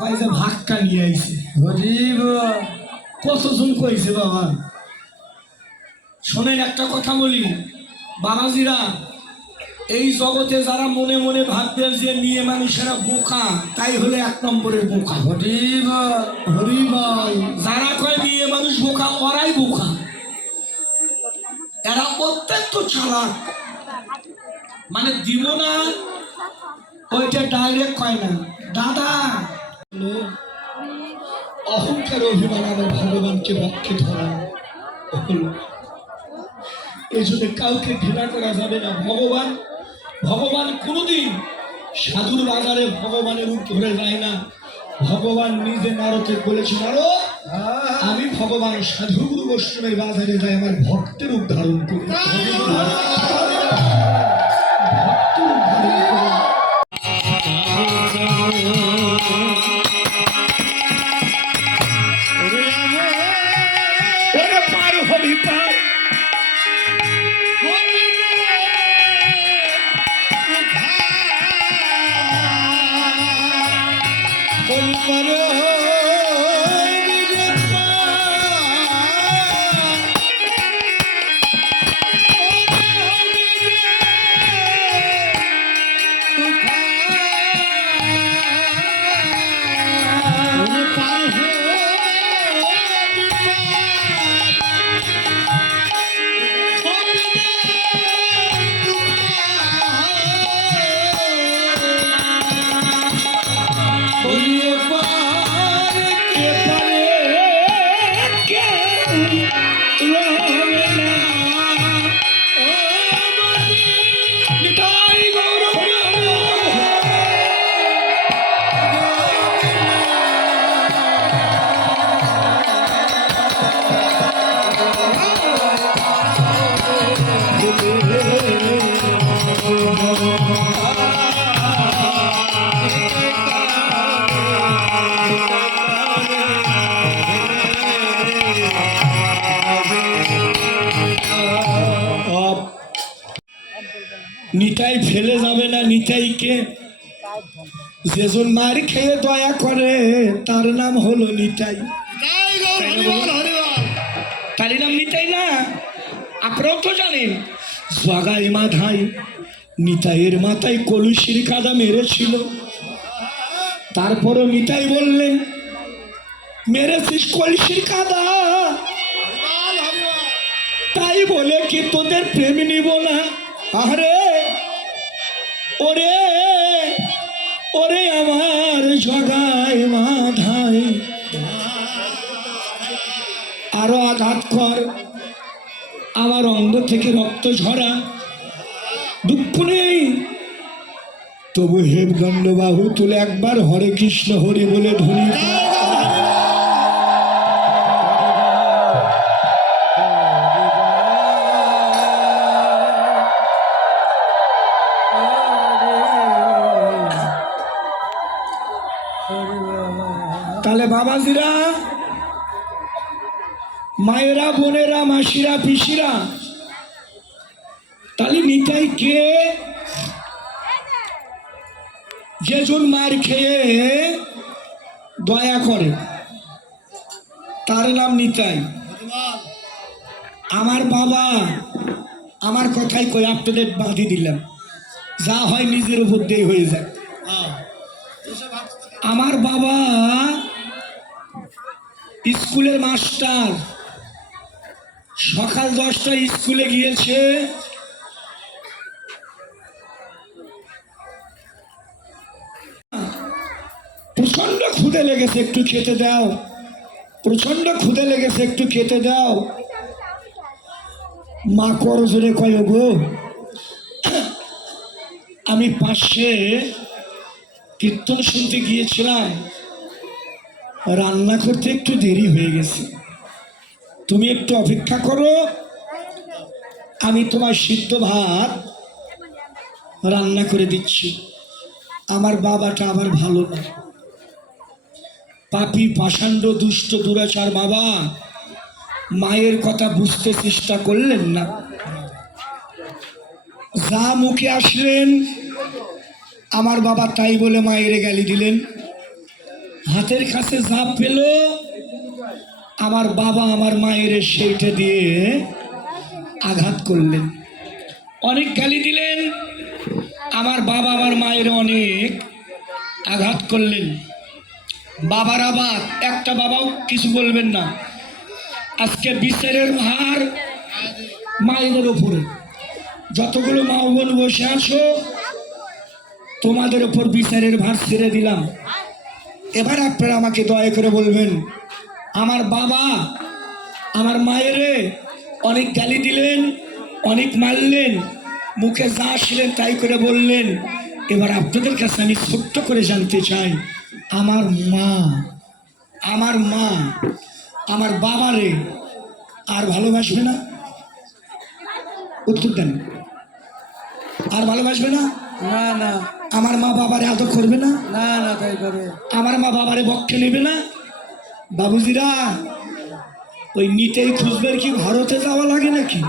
কয়েছে ভাগটা নিয়ে আইছে কতজন কইছে বাবা। শোনেন একটা কথা বলি বাবাজিরা, এই জগতে যারা মনে মনে ভাববেন যে মেয়ে মানুষেরা বোকা, তাই হলে এক নম্বরের বোকা। হরিবল যারা কয় মেয়ে মানুষ বোকা, ওরাই বোকা। এরা অত্যন্ত চালাক, মানে দিব না ওইটা ডাইরেক্ট কয় না। দাদা অহংকার অভিমান আমার ভগবানকে রক্ষে ধরা হলো। এই জন্য কাউকে ঘৃণা করা যাবে না। ভগবান কোনোদিন সাধুর বাজারে ভগবানের রূপ ধরে যায় না। ভগবান নিজে নারদকে বলেছে, নারদ আমি ভগবান সাধুগুরু বৈষ্ণবের বাজারে যাই আমার ভক্তের রূপ ধারণ করি। নিতাই ফেলে যাবে না। নিতাইকে যেজন মার খেয়ে দয়া করে তার নাম হলো নিতাই। তার নাম নিতাই না? আপনারাও তো জানেন জাগায় মাথায় নিতাইয়ের মাথায় কলুষির কাদা মেরেছিল। তারপরও নিতাই বললেন, মেরেছিস কলুষির কাদা, তাই বলে কি তোদের প্রেম নিব না? আরে ওরে ওরে আমার জগায় মাথায় আরো আঘাত কর, আমার অঙ্গ থেকে রক্ত ঝরা, দুঃখ নেই তবু হেমদণ্ড বাহু তুলে একবার হরে কৃষ্ণ হরি বলে ধ্বনি। তাহলে বাবাজিরা, মায়েরা, বোনেরা, মাসিরা, পিসিরা, তাহলে নিতাই কে? যেজন মার খেয়ে দয়া করে তার নাম নিতাই। আমার বাবা, আমার কথাই কই, আপনাদের বাঁধি দিলাম, যা হয় নিজের উপর দিয়ে হয়ে যায়। আমার বাবা স্কুলের মাস্টার, সকাল 10টায় স্কুলে গিয়েছে, প্রচন্ড ক্ষুধে লেগেছে, একটু খেতে দাও, প্রচন্ড ক্ষুধে লেগেছে, একটু খেতে দাও। মা করজোরে কয়, গো আমি পাশে কীর্তন শুনতে গিয়েছিলাম, রান্না করতে একটু দেরি হয়ে গেছে, তুমি একটু অপেক্ষা করো, আমি তোমার সিদ্ধ ভাত রান্না করে দিচ্ছি। আমার বাবাটা আবার ভালো না, পাপী পাষাণ্ড দুষ্ট দুরাচার বাবা। মায়ের কথা বুঝতে চেষ্টা করলেন না, যা মুখে আসলেন আমার বাবা তাই বলে মায়ের গালি দিলেন। হাতের কাছে যা পেল আমার বাবা আমার মায়ের সেইটা দিয়ে আঘাত করলেন, অনেক গালি দিলেন। আমার বাবা আমার মায়ের অনেক আঘাত করলেন। বাবার আবার একটা বাবাও কিছু বলবেন না। আজকে বিচারের ভার মায়েদের ওপরে। যতগুলো মা বোন বসে আছো তোমাদের ওপর বিচারের ভার ছেড়ে দিলাম। এবার আপনারা আমাকে দয়া করে বলবেন, আমার বাবা আমার মায়েরে অনেক গালি দিলেন, অনেক মারলেন, মুখে যা আসলেন তাই করে বললেন। এবার আপনাদের কাছে আমি ছোট্ট করে জানতে চাই, আমার মা আমার বাবারে আর ভালোবাসবে না? উত্তর দেন। আর ভালোবাসবে না? না না আমার মা বাবারে আদর করবে না? না না তাই করে আমার মা বাবারে বক্ষে নেবে না? বাবুজিরা, ওই নিতেই খুঁজবের কি ভারতে যাওয়া লাগে নাকি?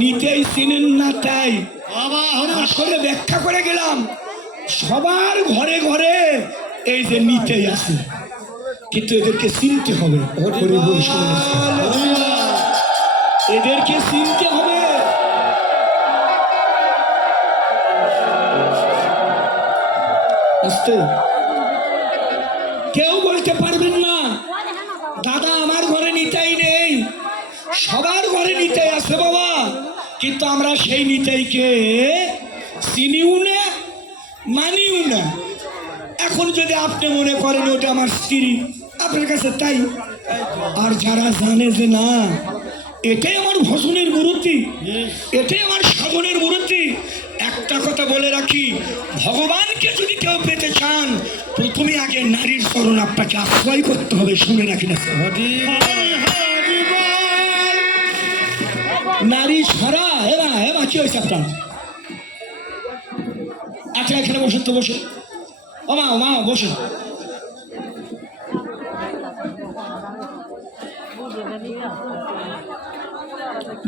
নিতেই চিনেন না তাই আসলে ব্যাখ্যা করে গেলাম। সবার ঘরে ঘরে এই যে নিতেই আছে, কিন্তু এদেরকে চিনতে হবে। এদেরকে চিনতে হবে। কেউ বলতে পারবেন না দাদা আমার ঘরে নিতাই নেই, সবার ঘরে নিতাই আছে বাবা, কিন্তু আমরা সেই নিতাইকে চিনিও না, মানিও না। এখন যদি আপনি মনে করেন ওটা আমার স্ত্রী, আপনার কাছে তাই। আর যারা জানে যে না এটাই আমার ভজনের মূর্তি, এটাই আমার সাধনের মূর্তি, একটা কথা বলে রাখি, ভগবানকে যদি কেউ পেতে চান প্রথমে আগে নারীর চরণ আপনাকে আশ্রয় করতে হবে। শুনে রাখি না, নারী ছাড়া হেবা কি হয়েছে আপনার? আচ্ছা এখানে বসে তো বসে, ও মা বসে।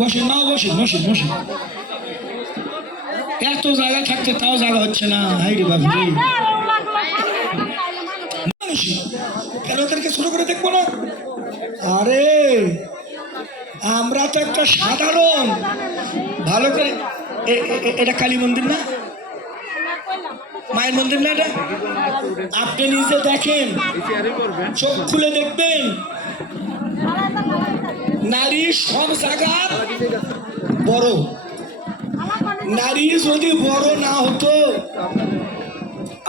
বসেন মা, বসেন। এত জায়গা থাকতে তাও জায়গা হচ্ছে না। হাই রে বাবু, কেন তাদেরকে ছোট করে দেখবো না? আরে আমরা তো একটা সাধারণ, ভালো করে এটা কালী মন্দির না, মায়ের মন্দির না এটা? আপনি নিজে দেখেন, চোখ খুলে দেখবেন, নারী সব জায়গা বড়। নারী যদি বড় না হতো,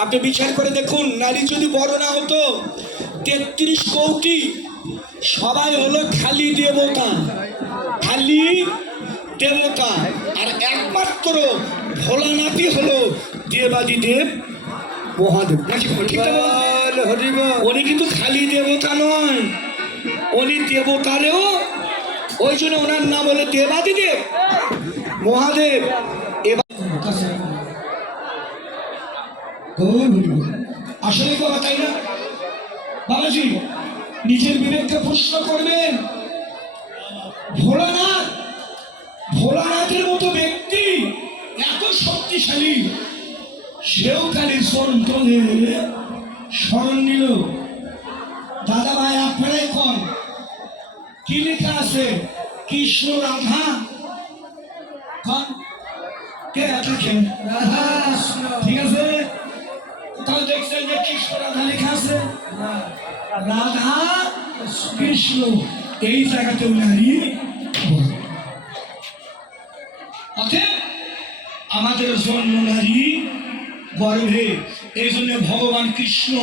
আপনি বিচার করে দেখুন, নারী যদি বড় না হতো 33 কোটি সবাই হলো খালি দেবতা, খালি দেবতা, আর একমাত্র ভোলানাথই হলো দেবাদি দেব মহাদেব। ঠিক আছে, উনি কিন্তু খালি দেবতা নয়, উনি দেবতারেও, ওই জন্য ওনার নাম হলো দেবাদি দেব মহাদেব। এবার আসলে কথা তাই না বাবাজি? নিজের বিবেককে প্রশ্ন করবেন। ভোলানাথের মতো ব্যক্তি এত শক্তিশালী, সেও খালি সন্তলে স্মরণ নিল। দাদা ভাই আপনারাই কন, কি লেখা আছে? কৃষ্ণ রাধা কে আছে? ঠিক আছে, তাহলে দেখছেন যে কৃষ্ণ রাধা লেখা আছে, রাধা কৃষ্ণ, এই জায়গাতে নারী। অতএব আমাদের জন্ম নারী গর্ভে, এই জন্য ভগবান কৃষ্ণ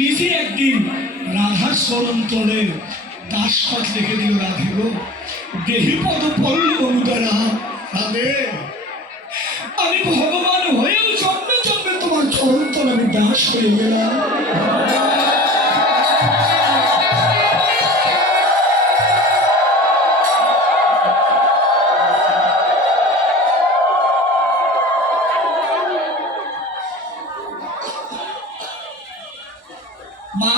নিজে একদিন রাধার স্মরণ তোলে দাসপথ লিখে দিল, রাধিব দেহি পদ পল্লব উদারা রাধে, আমি ভগবান হয়েও জন্মে জন্মে তোমার চরণ তলে আমি দাস হয়ে গেলাম। মা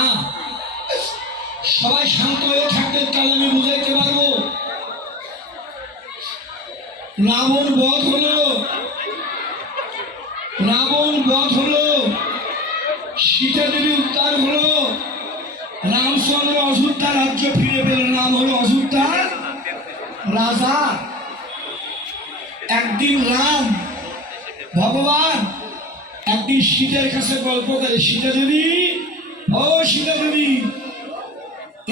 সবাই শান্ত হয়ে থাকতেন, তাহলে আমি বুঝাইতে পারবো। রাবণ বধ হলো, সীতা দেবী উদ্ধার হলো, রামচন্দ্র অযোধ্যা রাজ্য ফিরে পেল, নাম হলো অযোধ্যার রাজা। একদিন রাম ভগবান একদিন সীতার কাছে গল্প করে, সীতা দেবী, ও সীতা দেবী,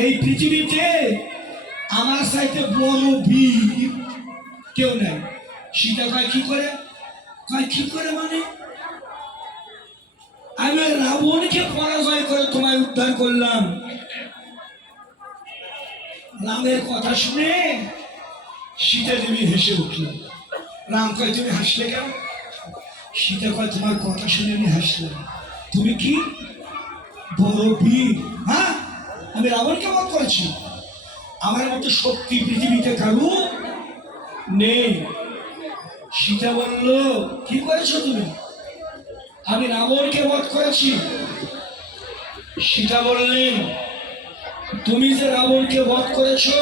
এই পৃথিবীতে আমার চাইতে বড় বীর কেউ নাই। সীতা কয় কি করে? কয় কি করে মানে? আমি রাবণকে পরাজয় করে তোমায় উদ্ধার করলাম। রামের কথা শুনে সীতা দেবী হেসে উঠল। রাম কয় তুমি হাসলে কেন? সীতা কয় তোমার কথা শুনে আমি হাসলাম। তুমি কি বড় বীর? হ্যাঁ, আমি রাবণকে বধ করেছি, আমার মতো শক্তি পৃথিবীতে কারু নেই। সীতা বলল কি করেছো তুমি? আমি রাবণকে বধ করেছি। সীতা বললেন তুমি যে রাবণকে বধ করেছো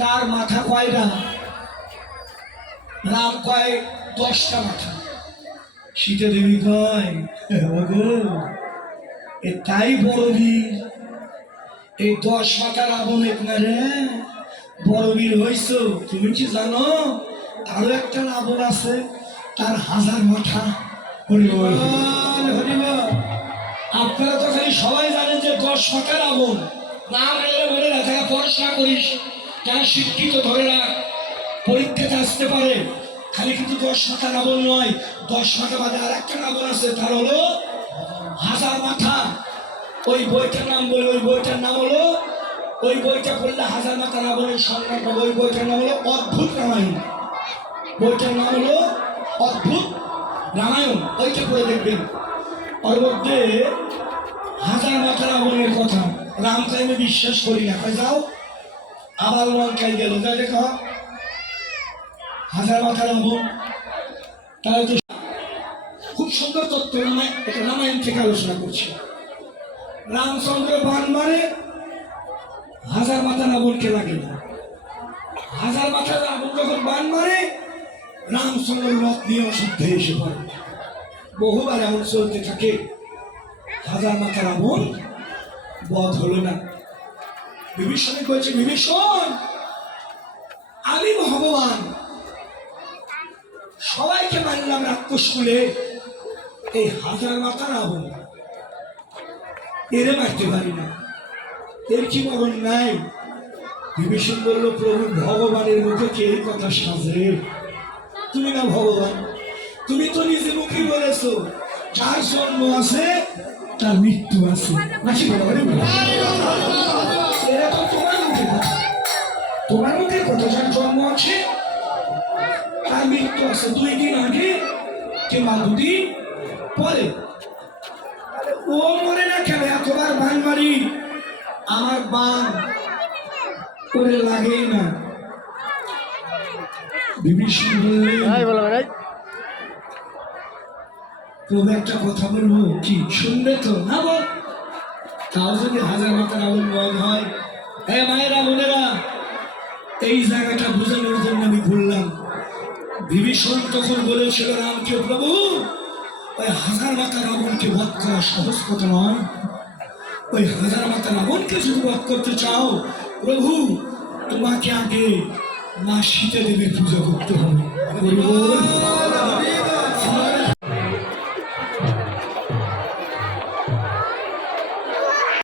তার মাথা কয়টা? রাম কয় 10টা মাথা। সীতা দেবী কয় এ তাই বড় বীর, এই 10 মাথা রাবণ আপনারে বড় বীর হইছ। তুমি কি জানো আরো একটা রাবণ আছে, তার 1000 মাথা। হরিবল হরিবল। আপনারা তো খালি সবাই জানেন যে 10 মাথা রাবণ। নাম বলে না, তারা পড়াশোনা করিস, যারা শিক্ষিত ধরে রাখ, পরীক্ষাতে আসতে পারে। খালি কিন্তু 10 মাথা রাবণ নয়, 10 মাথা বাদে আর একটা রাবণ আছে, তার হলো 1000 মাথা। ওই বইটার নাম বলে, ওই বইটার নাম হলো, ওই বইটা পড়লে 1000 মাথা রাবণের সংখ্যা পাবো। ওই বইটার নাম হলো অদ্ভুত রামায়ণ। বইটার নাম হলো অদ্ভুত রামায়ণ, ওইটা পড়ে দেখবেন। ওর মধ্যে 1000 মাথা রাবণের কথা। রামকে আমি বিশ্বাস করি না। যাও আবার লঙ্কায় গেল, তাই দেখা 1000 মাথা রাবণ। তাহলে তো খুব সুন্দর তত্ত্ব, রামায়ণ থেকে আলোচনা করছি। রামচন্দ্র বান মারে, 1000 মাথা রাবণকে লাগে না। 1000 মাথা রাবণ যখন বান মারে, রামচন্দ্র রথ নিয়ে অযোধ্যায় এসে পড়ে। বহুবার এমন চলতে থাকে, 1000 মাথা রাবণ বধ হলো না। বিভীষণ বলছে, বিভীষণ আমি ভগবান, সবাইকে মানলাম রাক্ষস কুলে, এই 1000 মাথা রাবণ এরে মারতে পারি না, এর কি মরণ নাই? বিভীষণ বলল, প্রভু ভগবানের মুখে কে এই কথা সাজে? তুমি না ভগবান, তুমি তো নিজে মুখে বলেছো যার জন্ম আছে তার মৃত্যু আছে। এরা তো তোমার মুখে কথা, তোমার মুখে কথা, যার জন্ম আছে তার মৃত্যু আছে। 2 দিন আগে কিংবা 2 দিন পরে। ও মরে না কেন? এতবার বান মারি, আমার বান করে লাগেই না। বিভীষণ বললেন, প্রভু একটা কথা বলবো, কি শুনবে তো? না বল। তাও যদি 1000 মাথা রাবণ বধ হয়। হ্যাঁ মায়েরা বোনেরা, এই জায়গাটা বোঝানোর জন্য আমি ঘুরলাম। বিভীষণ তখন বলেছিল রামকে, প্রভু ওই 1000 মাথা রাবণকে বধ করা সহজ কথা নয়। ওই 1000 মাথা রাবণকে যদি বধ করতে চাও, প্রভু তোমাকে আগে মা সীতা দেবীর পূজা করতে হবে।